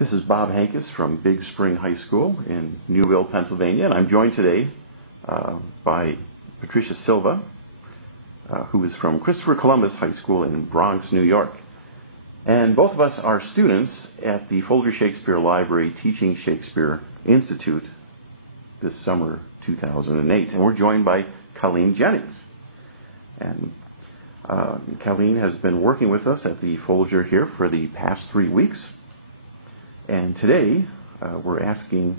This is Bob Hankus from Big Spring High School in Newville, Pennsylvania, and I'm joined today by Patricia Silva, who is from Christopher Columbus High School in Bronx, New York. And both of us are students at the Folger Shakespeare Library Teaching Shakespeare Institute this summer 2008. And we're joined by Colleen Jennings. And Colleen has been working with us at the Folger here for the past 3 weeks. And today, we're asking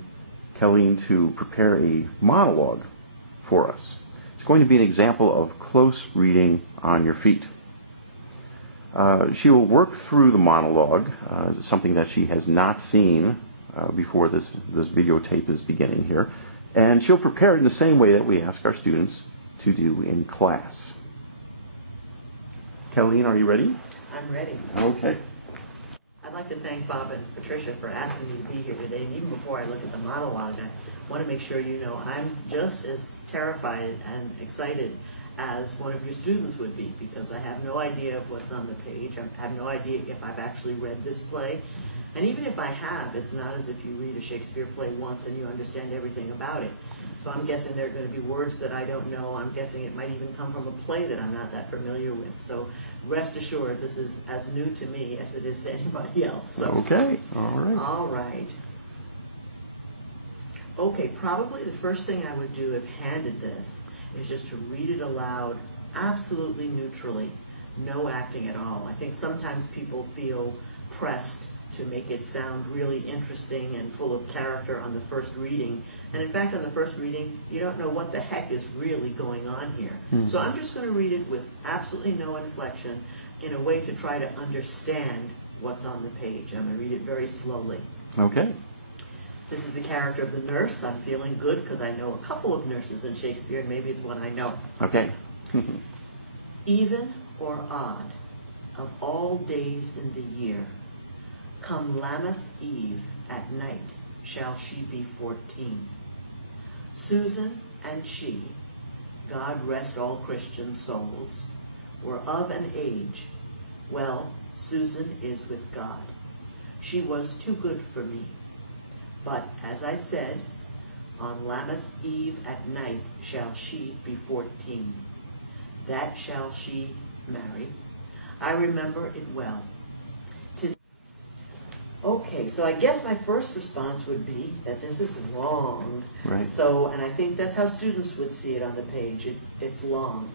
Colleen to prepare a monologue for us. It's going to be an example of close reading on your feet. She will work through the monologue, something that she has not seen before this videotape is beginning here. And she'll prepare it in the same way that we ask our students to do in class. Colleen, are you ready? I'm ready. Okay. I'd like to thank Bob and Patricia for asking me to be here today. And even before I look at the monologue, I want to make sure you know I'm just as terrified and excited as one of your students would be, because I have no idea of what's on the page. I have no idea if I've actually read this play. And even if I have, it's not as if you read a Shakespeare play once and you understand everything about it. So I'm guessing there are going to be words that I don't know. I'm guessing it might even come from a play that I'm not that familiar with. So rest assured, this is as new to me as it is to anybody else. So, Okay, all right. all right. Okay, probably the first thing I would do if handed this is just to read it aloud, absolutely neutrally, no acting at all. I think sometimes people feel pressed to make it sound really interesting and full of character on the first reading. And in fact, on the first reading, you don't know what the heck is really going on here. So I'm just going to read it with absolutely no inflection in a way to try to understand what's on the page. I'm going to read it very slowly. Okay. This is the character of the nurse. I'm feeling good because I know a couple of nurses in Shakespeare, and maybe it's one I know. Okay. Even or odd, of all days in the year, come Lammas Eve at night shall she be 14. Susan and she, God rest all Christian souls, were of an age. Well, Susan is with God. She was too good for me. But, as I said, on Lammas Eve at night shall she be 14. That shall she marry. I remember it well. Okay, so I guess my first response would be that this is long. Right. So, and I think that's how students would see it on the page. It's long.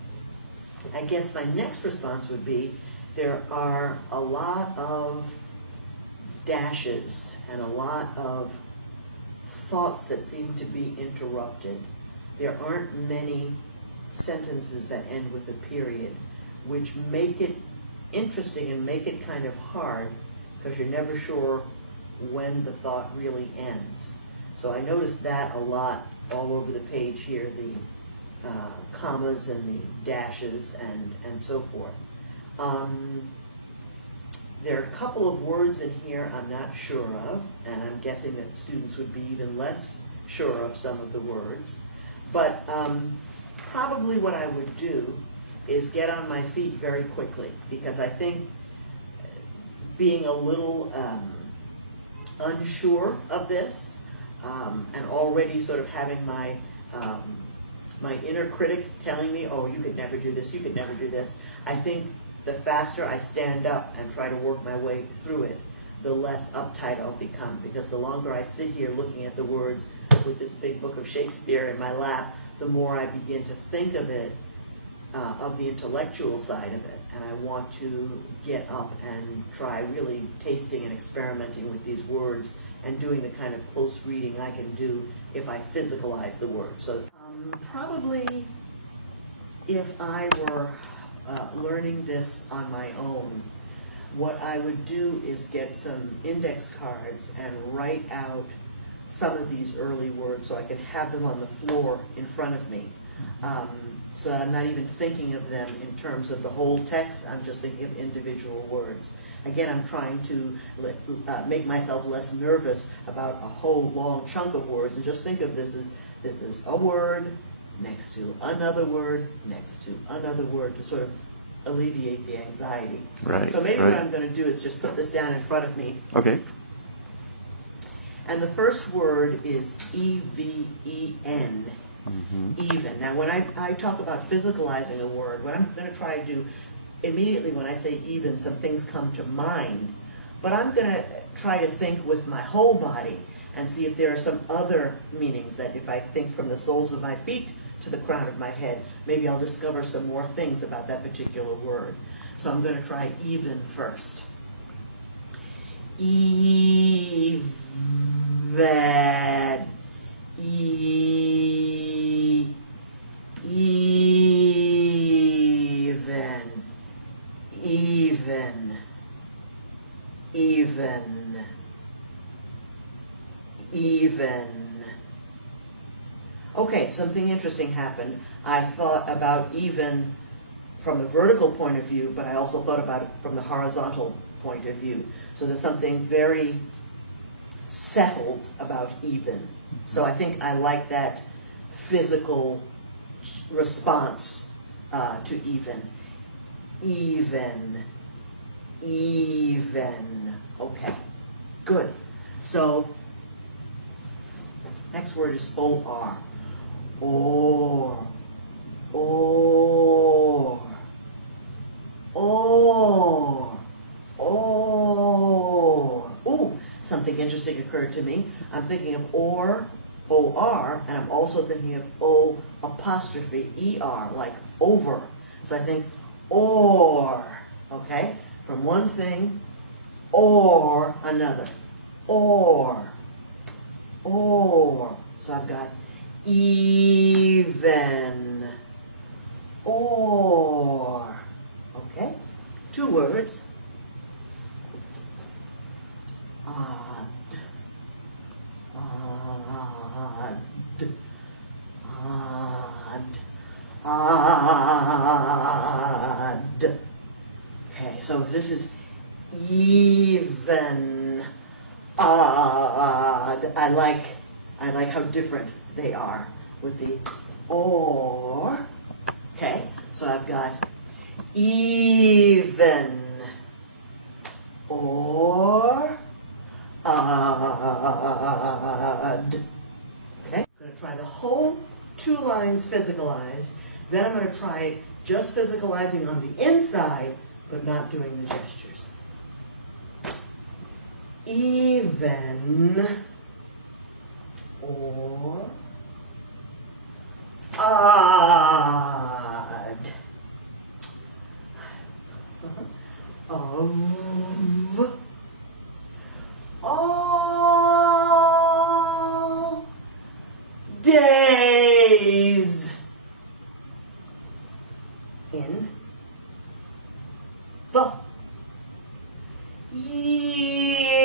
I guess my next response would be there are a lot of dashes and a lot of thoughts that seem to be interrupted. There aren't many sentences that end with a period, which make it interesting and make it kind of hard, because you're never sure when the thought really ends. So I noticed that a lot all over the page here, the commas and the dashes and so forth. There are a couple of words in here I'm not sure of, and I'm guessing that students would be even less sure of some of the words. But probably what I would do is get on my feet very quickly, because I think being a little unsure of this, and already sort of having my my inner critic telling me, oh, you could never do this, you could never do this, I think the faster I stand up and try to work my way through it, the less uptight I'll become, because the longer I sit here looking at the words with this big book of Shakespeare in my lap, the more I begin to think of it, of the intellectual side of it, and I want to get up and try really tasting and experimenting with these words and doing the kind of close reading I can do if I physicalize the words. So probably if I were learning this on my own, what I would do is get some index cards and write out some of these early words so I can have them on the floor in front of me. So that I'm not even thinking of them in terms of the whole text, I'm just thinking of individual words. Again, I'm trying to make myself less nervous about a whole long chunk of words, and just think of this as a word next to another word next to another word to sort of alleviate the anxiety. Right. So maybe what I'm going to do is just put this down in front of me. Okay. And the first word is E-V-E-N, even. Now, when I talk about physicalizing a word, what I'm going to try to do, immediately when I say even, some things come to mind. But I'm going to try to think with my whole body and see if there are some other meanings that if I think from the soles of my feet to the crown of my head, maybe I'll discover some more things about that particular word. So I'm going to try even first. Even. Even. Okay, something interesting happened. I thought about even from a vertical point of view, but I also thought about it from the horizontal point of view. So there's something very settled about even. So I think I like that physical response to even. Even. Even. Okay, good. So next word is O-R. Or. Or. Or. Or. Ooh, something interesting occurred to me. I'm thinking of or, O-R, and I'm also thinking of O apostrophe E-R, like over. So I think or, okay? From one thing or another. Or. Or. So I've got even. Or. Okay? Two words. Odd. Odd. Odd. Odd. Okay, so this is even. Odd. I like how different they are with the or. Okay, so I've got even. Or. Odd. Okay, I'm going to try the whole 2 lines physicalized. Then I'm going to try just physicalizing on the inside, but not doing the gestures. Even. Or. Odd. Of. All days. In the year.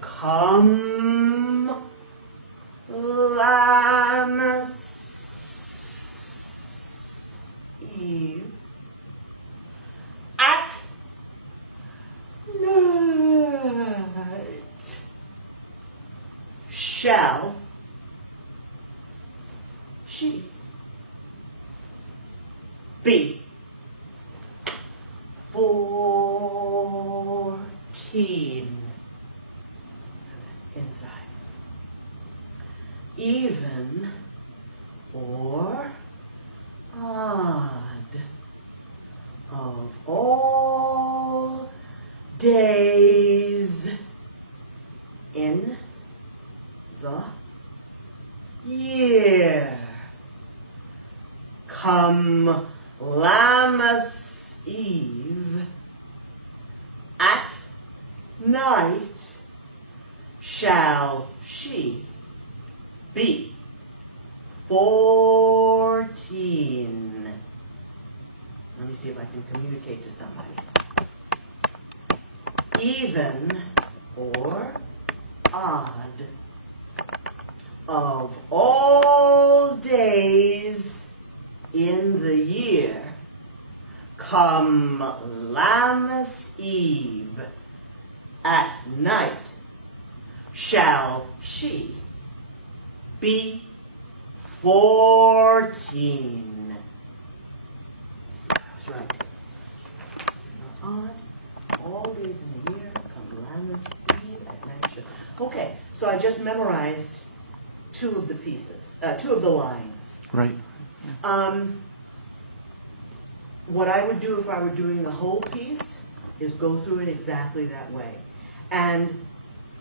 Come, Lammas Eve, at night, shall she be 14 inside. Even or odd of all days in the year. Come Lammas Eve, at night shall she be 14. Let me see if I can communicate to somebody. Even or odd of all days in the year, come Lammas Eve, at night shall she be 14. See, I was right. Odd, all days in the year, Okay, so I just memorized two of the pieces, two of the lines. Right. What I would do if I were doing the whole piece is go through it exactly that way. And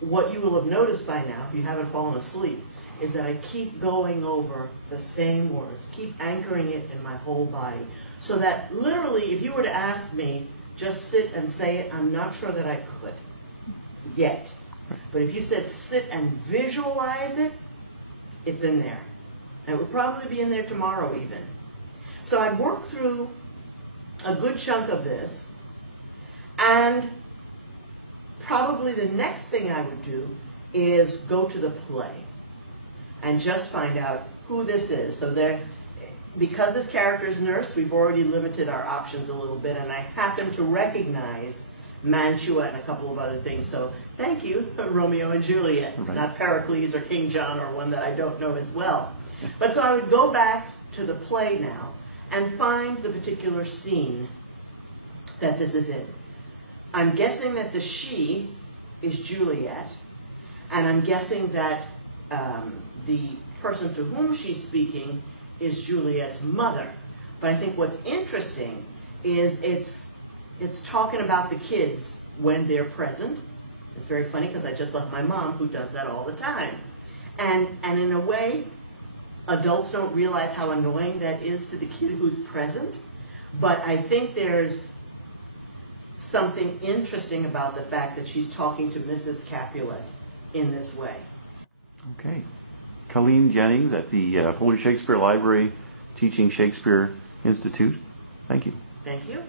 what you will have noticed by now, if you haven't fallen asleep, is that I keep going over the same words, keep anchoring it in my whole body. So that literally, if you were to ask me, just sit and say it, I'm not sure that I could yet. But if you said sit and visualize it, it's in there. And it would probably be in there tomorrow even. So I'd work through a good chunk of this, and probably the next thing I would do is go to the play and just find out who this is. So there, because this character is Nurse, we've already limited our options a little bit, and I happen to recognize Mantua and a couple of other things. So thank you, Romeo and Juliet. It's not Pericles or King John or one that I don't know as well. But so I would go back to the play now and find the particular scene that this is in. I'm guessing that the she is Juliet, and I'm guessing that the person to whom she's speaking is Juliet's mother. But I think what's interesting is it's talking about the kids when they're present. It's very funny because I just left my mom, who does that all the time. And in a way, adults don't realize how annoying that is to the kid who's present. But I think there's something interesting about the fact that she's talking to Mrs. Capulet in this way. Okay. Colleen Jennings at the Fuller Shakespeare Library, teaching Shakespeare Institute. Thank you. Thank you.